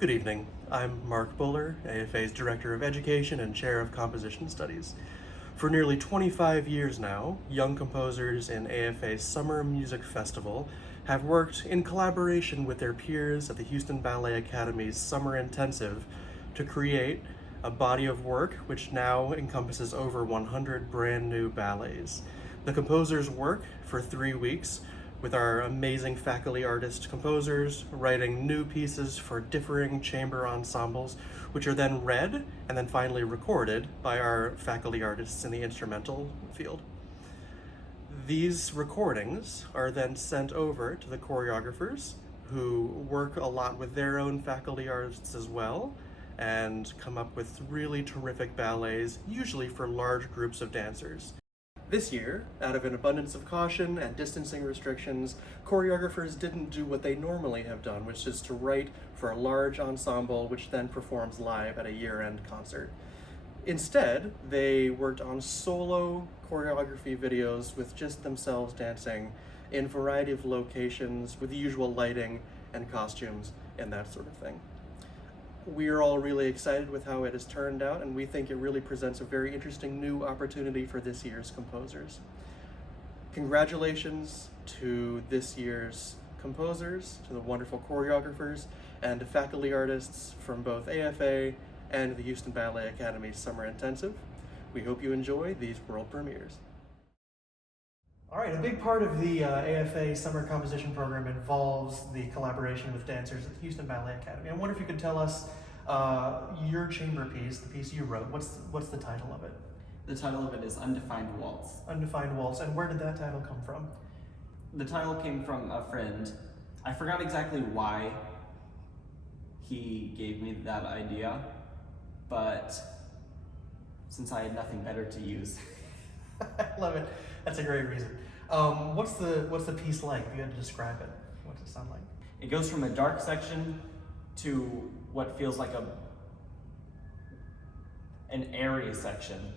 Good evening. I'm Mark Buller, AFA's Director of Education and Chair of Composition Studies. For nearly 25 years now, young composers in AFA's Summer Music Festival have worked in collaboration with their peers at the Houston Ballet Academy's Summer Intensive to create a body of work which now encompasses over 100 brand new ballets. The composers work for 3 weeks with our amazing faculty artist composers writing new pieces for differing chamber ensembles, which are then read and then finally recorded by our faculty artists in the instrumental field. These recordings are then sent over to the choreographers, who work a lot with their own faculty artists as well and come up with really terrific ballets, usually for large groups of dancers. This year, out of an abundance of caution and distancing restrictions, choreographers didn't do what they normally have done, which is to write for a large ensemble which then performs live at a year-end concert. Instead, they worked on solo choreography videos with just themselves dancing in a variety of locations with the usual lighting and costumes and that sort of thing. We're all really excited with how it has turned out, and we think it really presents a very interesting new opportunity for this year's composers. Congratulations to this year's composers, to the wonderful choreographers, and to faculty artists from both AFA and the Houston Ballet Academy's Summer Intensive. We hope you enjoy these world premieres. All right, a big part of the AFA Summer Composition Program involves the collaboration with dancers at the Houston Ballet Academy. I wonder if you could tell us your chamber piece, the piece you wrote. What's the title of it? The title of it is Undefined Waltz. Undefined Waltz, and where did that title come from? The title came from a friend. I forgot exactly why he gave me that idea, but since I had nothing better to use. I love it. That's a great reason. What's the piece like? If you had to describe it, what does it sound like? It goes from a dark section to what feels like an airy section,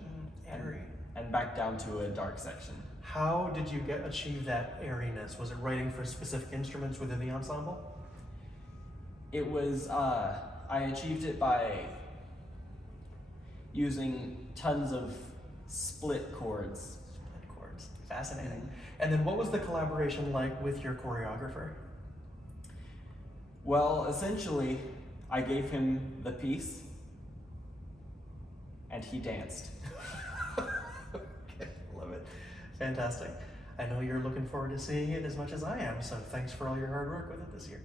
Airy. and back down to a dark section. How did you achieve that airiness? Was it writing for specific instruments within the ensemble? It was, I achieved it by using tons of split chords. Split chords, fascinating. And then what was the collaboration like with your choreographer? Well, essentially, I gave him the piece, and he danced. Okay, love it. Fantastic. I know you're looking forward to seeing it as much as I am, so thanks for all your hard work with it this year.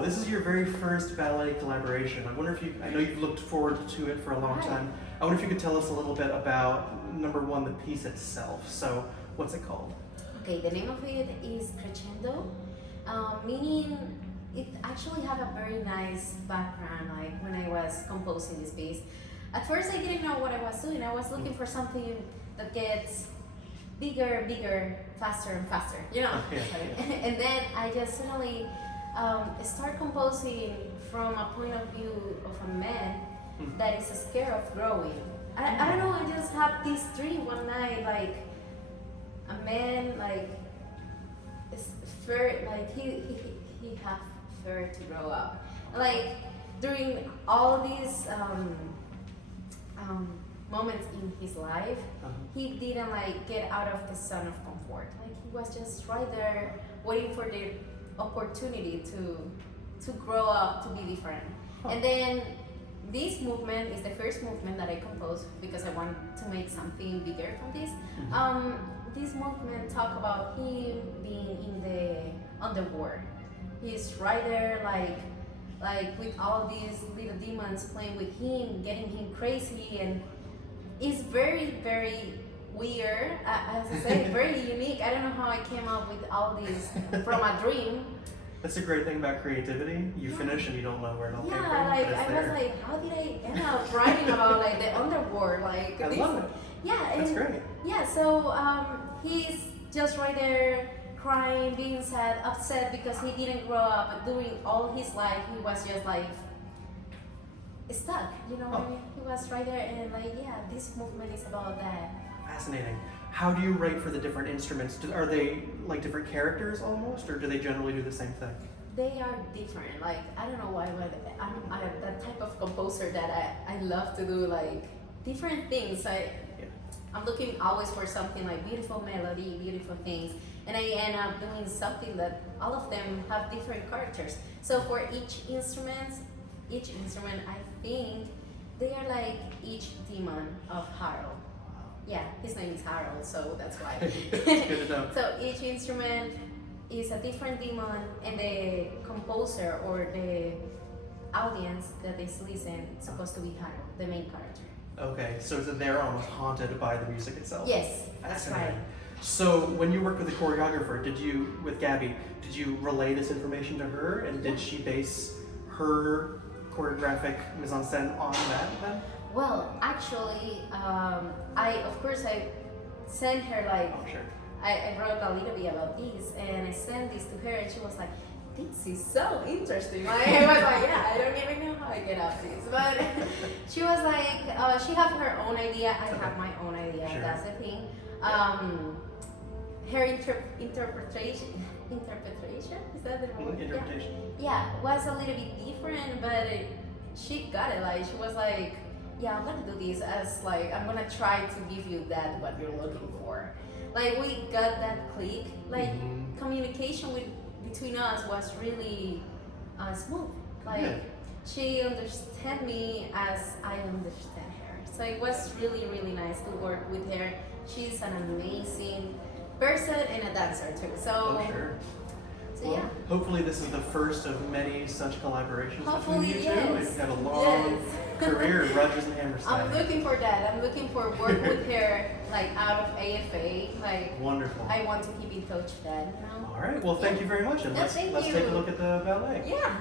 So, this is your very first ballet collaboration. I wonder if you, I know you've looked forward to it for a long time. I wonder if you could tell us a little bit about, number one, the piece itself. So, what's it called? Okay, the name of it is Crescendo, meaning it actually had a very nice background, like when I was composing this piece. At first I didn't know what I was doing. I was looking for something that gets bigger, bigger, faster and faster, you know? And then I just suddenly start composing from a point of view of a man that is scared of growing. I don't know, I just had this dream one night, like a man, like, is fear, like he have fear to grow up. Like during all these moments in his life, he didn't like get out of the zone of comfort. Like he was just right there, waiting for the opportunity to grow up, to be different. And then this movement is the first movement that I composed because I want to make something bigger from this. This movement talk about him being in the underworld. He's right there, like with all these little demons playing with him, getting him crazy, and it's very, very weird. As I say, very unique. I don't know how I came up with all this from a dream. That's a great thing about creativity. You finish and you don't know where it all came from. Yeah, like but it's I there. was like, how did I end up writing about like the underworld? Like I love it. Yeah, That's great. Yeah, so he's just right there crying, being sad, upset because he didn't grow up. During all his life, he was just like stuck. You know what I mean? He was right there, and like, yeah, this movement is about that. Fascinating. How do you write for the different instruments? Are they like different characters almost, or do they generally do the same thing? They are different. Like I don't know why, but I'm that type of composer that I love to do like different things. I'm looking always for something like beautiful melody, beautiful things, and I end up doing something that all of them have different characters. So for each instrument, I think they are like each demon of Harold. Yeah, his name is Harold, so that's why. Good to know. So each instrument is a different demon, and the composer or the audience that is listening is supposed to be Harold, the main character. Okay, so they're almost haunted by the music itself. Yes, that's right. So when you worked with the choreographer, with Gabby, did you relay this information to her, and did she base her choreographic mise en scène on that then? Well, actually, I sent her like, I wrote a little bit about this, and I sent this to her, and she was like, this is so interesting. Like, I was like, yeah, I don't even know how I get up this, but she was like, she have her own idea, I have my own idea. That's the thing. Her interpretation, is that the word? Interpretation. Yeah, was a little bit different, but she got it. Like she was like, yeah, I'm gonna do this as like I'm gonna try to give you that what you're looking for. Like we got that click. Like communication between us was really smooth. Like she understand me as I understand her. So it was really, really nice to work with her. She's an amazing person and a dancer too. So, well, yeah. Hopefully this is the first of many such collaborations between you two. Yes. You have a long career in Rogers and Hammerstein. I'm looking for that. I'm looking for work with her, like out of AFA. Like wonderful. I want to keep in touch with that. You know? All right. Well, thank you very much, and let's take a look at the ballet. Yeah.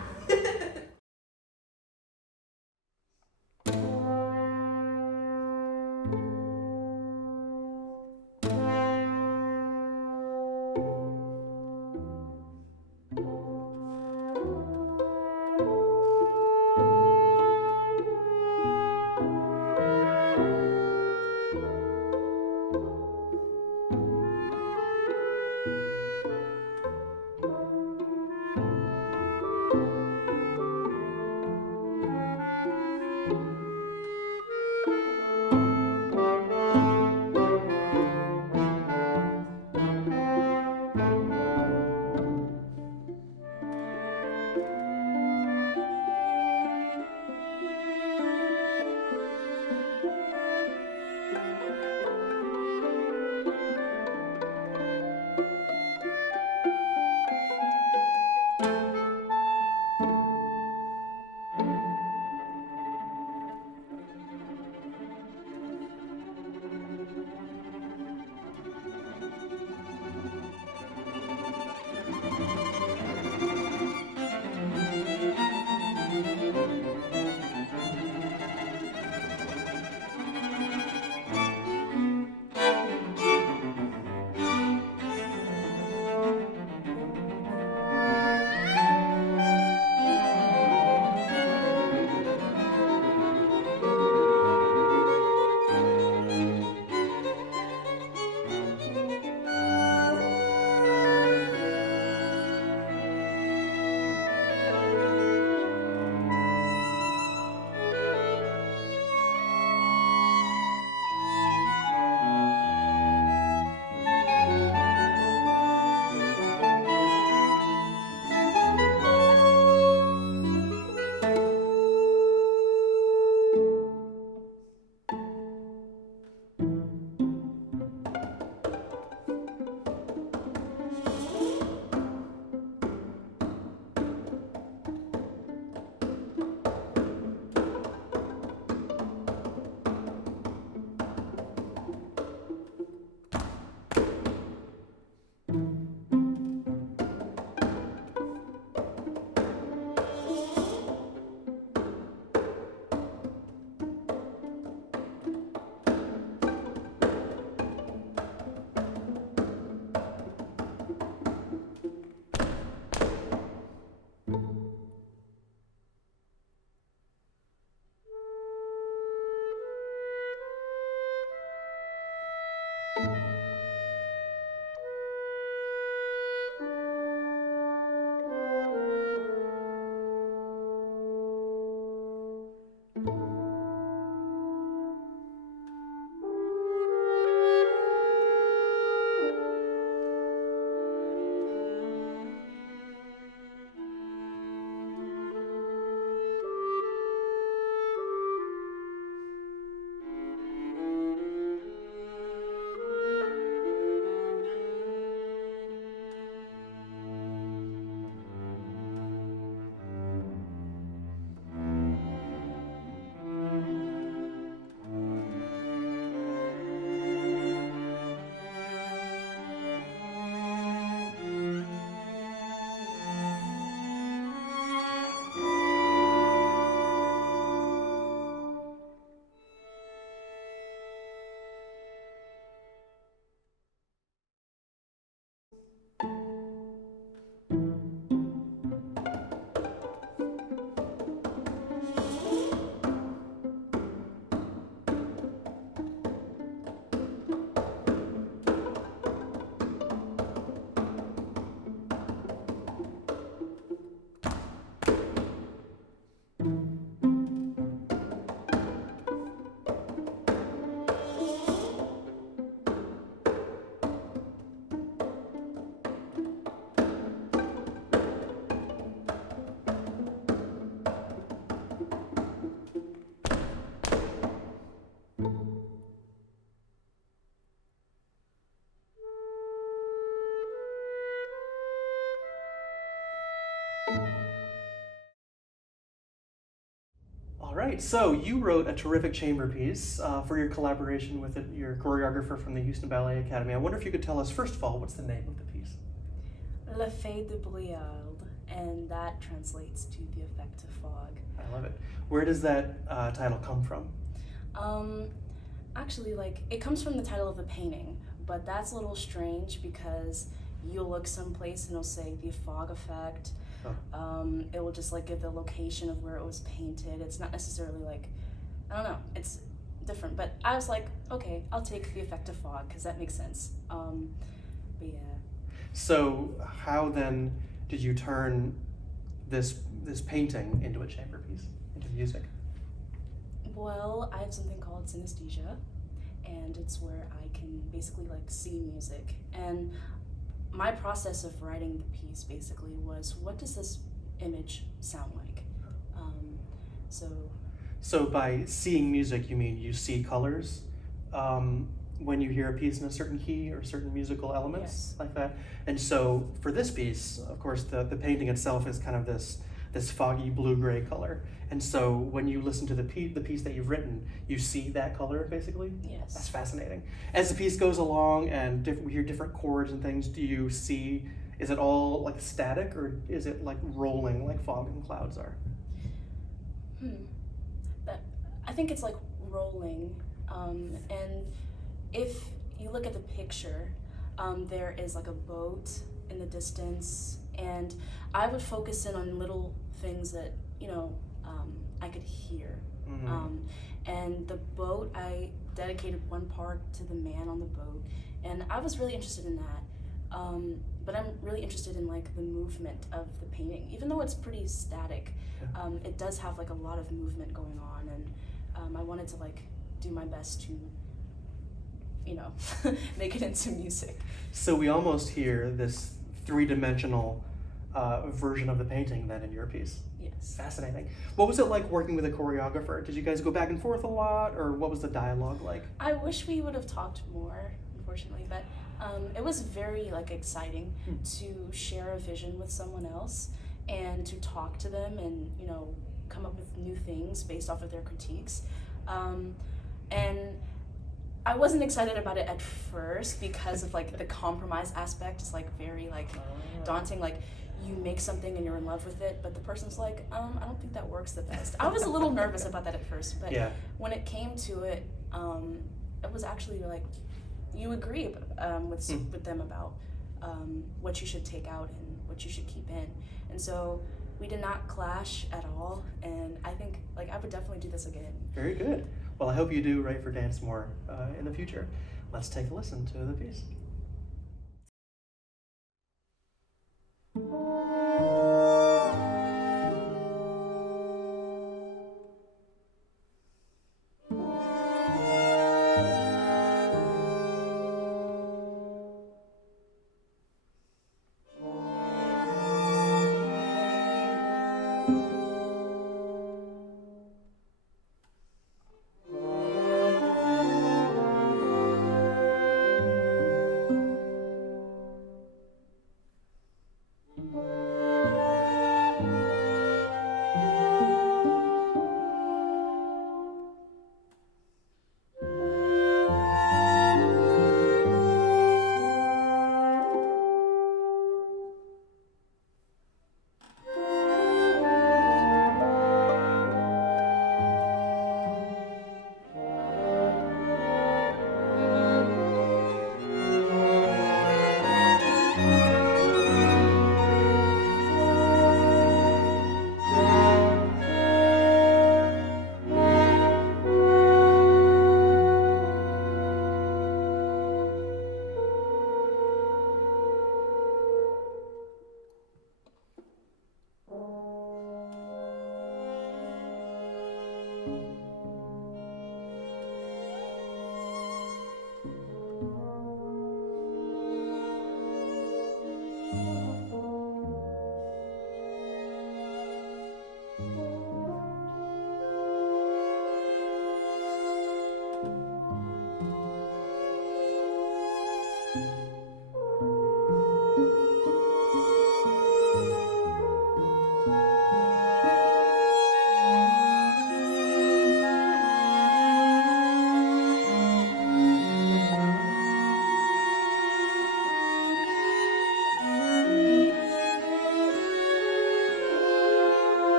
All right, so you wrote a terrific chamber piece for your collaboration with your choreographer from the Houston Ballet Academy. I wonder if you could tell us, first of all, what's the name of the piece? Le Fait de Brouillard, and that translates to the effect of fog. I love it. Where does that title come from? Actually, like, it comes from the title of the painting, but that's a little strange because you'll look someplace and it'll say the fog effect. Oh. It will just like give the location of where it was painted. It's not necessarily like, I don't know, it's different. But I was like, okay, I'll take the effect of fog because that makes sense. But yeah. So how then did you turn this painting into a chamber piece, into music? Well, I have something called synesthesia, and it's where I can basically like see music. And my process of writing the piece basically was, what does this image sound like? So by seeing music, you mean you see colors when you hear a piece in a certain key or certain musical elements, yes, like that? And so for this piece, of course, the painting itself is kind of this foggy blue-gray color. And so when you listen to the piece that you've written, you see that color, basically? Yes. That's fascinating. As the piece goes along and we hear different chords and things, do you see, is it all like static or is it like rolling like fog and clouds are? I think it's like rolling. And if you look at the picture, there is like a boat in the distance, and I would focus in on little things that, I could hear. Mm-hmm. And the boat, I dedicated one part to the man on the boat, and I was really interested in that. But I'm really interested in like the movement of the painting, even though it's pretty static. Yeah. It does have like a lot of movement going on, and I wanted to like do my best to, make it into music. So we almost hear this three-dimensional version of the painting then in your piece. Yes. Fascinating. What was it like working with a choreographer? Did you guys go back and forth a lot, or what was the dialogue like? I wish we would have talked more, unfortunately, but it was very like exciting to share a vision with someone else and to talk to them and come up with new things based off of their critiques. And I wasn't excited about it at first because of like the compromise aspect is like very like daunting. Like you make something and you're in love with it, but the person's like, I don't think that works the best. I was a little nervous about that at first, but yeah, when it came to it, it was actually like you agree with them about what you should take out and what you should keep in, and so we did not clash at all. And I think like I would definitely do this again. very good. Well, I hope you do write for dance more in the future. Let's take a listen to the piece.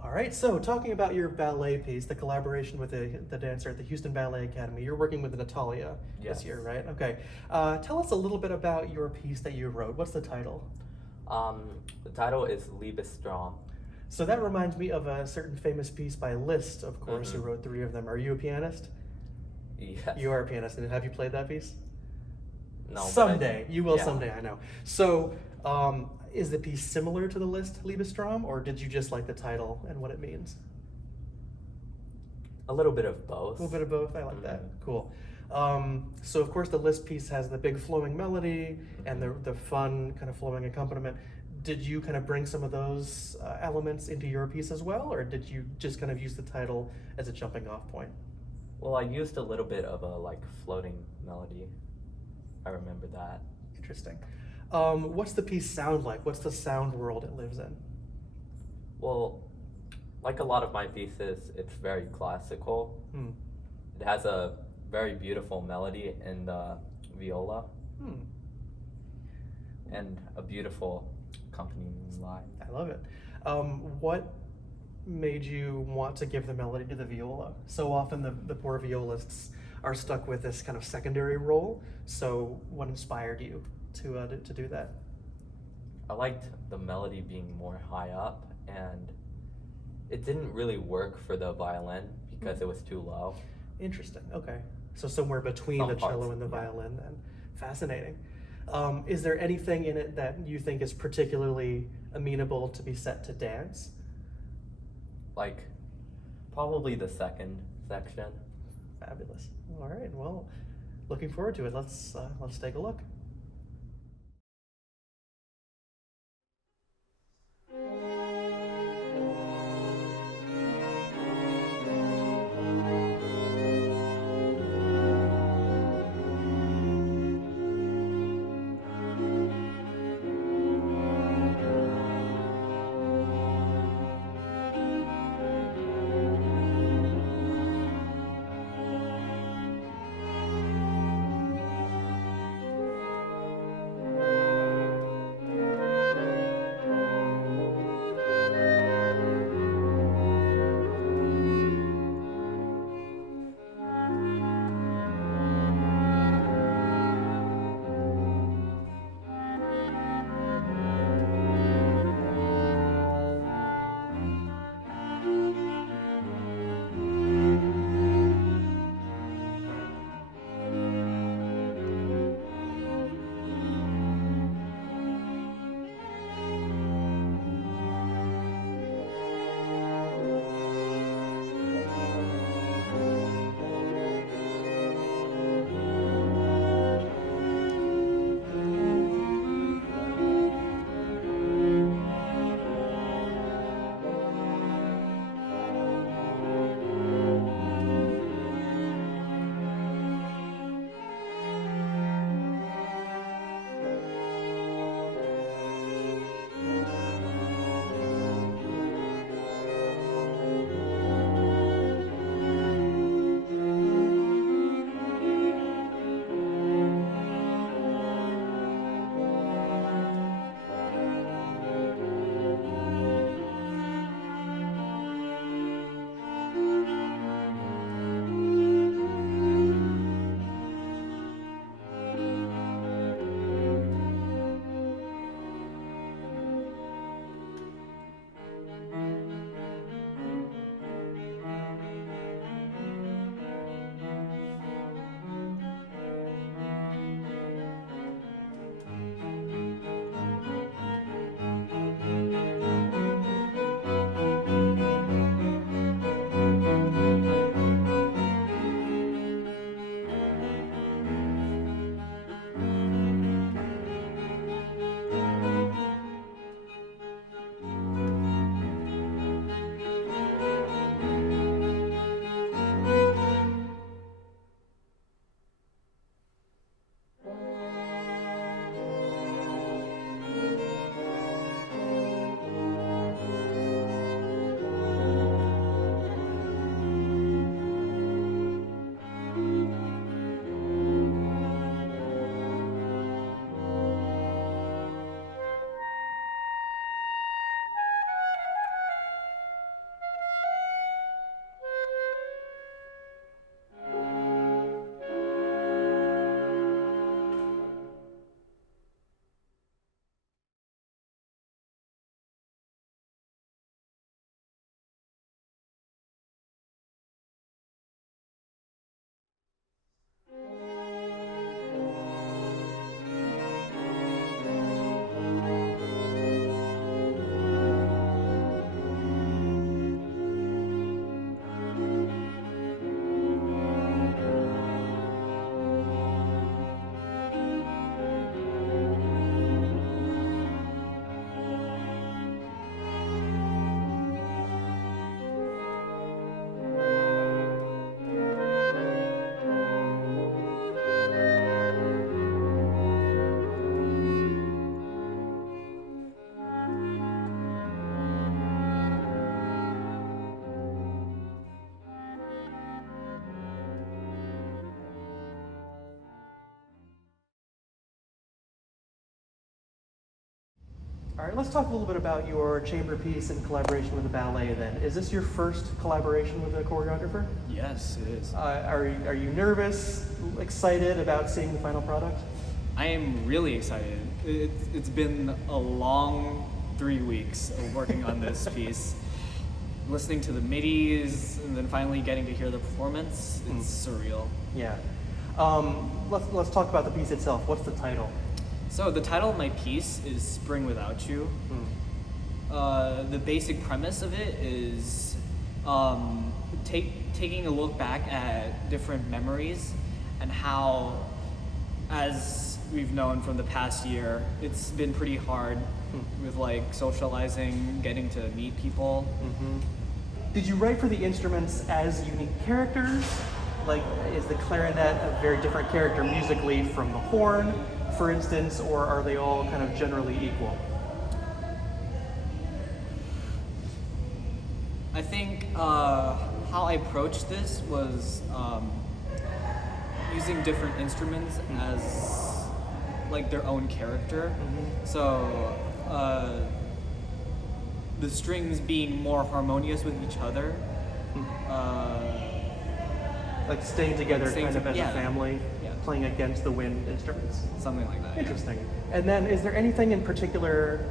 All right, so talking about your ballet piece, the collaboration with the dancer at the Houston Ballet Academy, you're working with Natalia Yes. this year, right? Okay. Tell us a little bit about your piece that you wrote. What's the title? The title is bistrom. So that reminds me of a certain famous piece by Liszt, of course, who Mhm. wrote 3 of them. Are you a pianist? Yes. You are a pianist, and have you played that piece? No, but Someday. You will yeah. someday, I know. So, is the piece similar to the Liszt Liebestrom, or did you just like the title and what it means? A little bit of both. A little bit of both. I like that. Mhm. Cool. So of course the Liszt piece has the big flowing melody and the fun kind of flowing accompaniment. Did you kind of bring some of those elements into your piece as well, or did you just kind of use the title as a jumping off point? Well, I used a little bit of a like floating melody. I remember that. Interesting. What's the piece sound like? What's the sound world it lives in? Well, like a lot of my pieces, it's very classical. Hmm. It has a very beautiful melody in the viola Hmm. and a beautiful accompanying line. I love it. What made you want to give the melody to the viola? So often the poor violists are stuck with this kind of secondary role. So what inspired you to do that? I liked the melody being more high up, and it didn't really work for the violin because it was too low. Interesting. Okay. So somewhere between Some the cello parts, and the yeah. violin then. Fascinating. Is there anything in it that you think is particularly amenable to be set to dance? Like, probably the second section. Fabulous. All right. Well, looking forward to it. Let's take a look. All right, let's talk a little bit about your chamber piece in collaboration with the ballet then. Is this your first collaboration with a choreographer? Yes, it is. Are you nervous, excited about seeing the final product? I am really excited. It's been a long 3 weeks of working on this piece. Listening to the midis and then finally getting to hear the performance, it's surreal. Yeah. Let's talk about the piece itself. What's the title? So the title of my piece is Spring Without You. The basic premise of it is taking a look back at different memories and how, as we've known from the past year, it's been pretty hard with like socializing, getting to meet people. Did you write for the instruments as unique characters? Like, is the clarinet a very different character musically from the horn, for instance, or are they all kind of generally equal? I think how I approached this was using different instruments as like their own character. So the strings being more harmonious with each other. Like staying together Staying kind of as yeah. a family, Yeah. playing against the wind instruments. Something like that. Interesting. And then is there anything in particular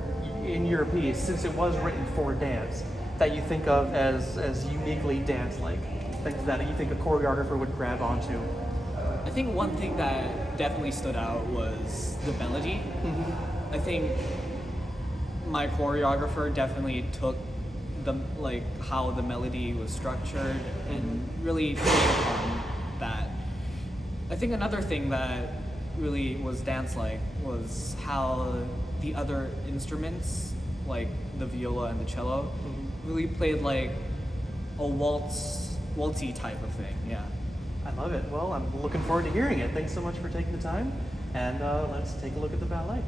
in your piece, since it was written for dance, that you think of as uniquely dance-like? Things that you think a choreographer would grab onto? I think one thing that definitely stood out was the melody. I think my choreographer definitely took how the melody was structured and really played upon that. I think another thing that really was dance-like was how the other instruments, like the viola and the cello, really played like a waltzy type of thing. Yeah. I love it. Well, I'm looking forward to hearing it. Thanks so much for taking the time, and let's take a look at the ballet.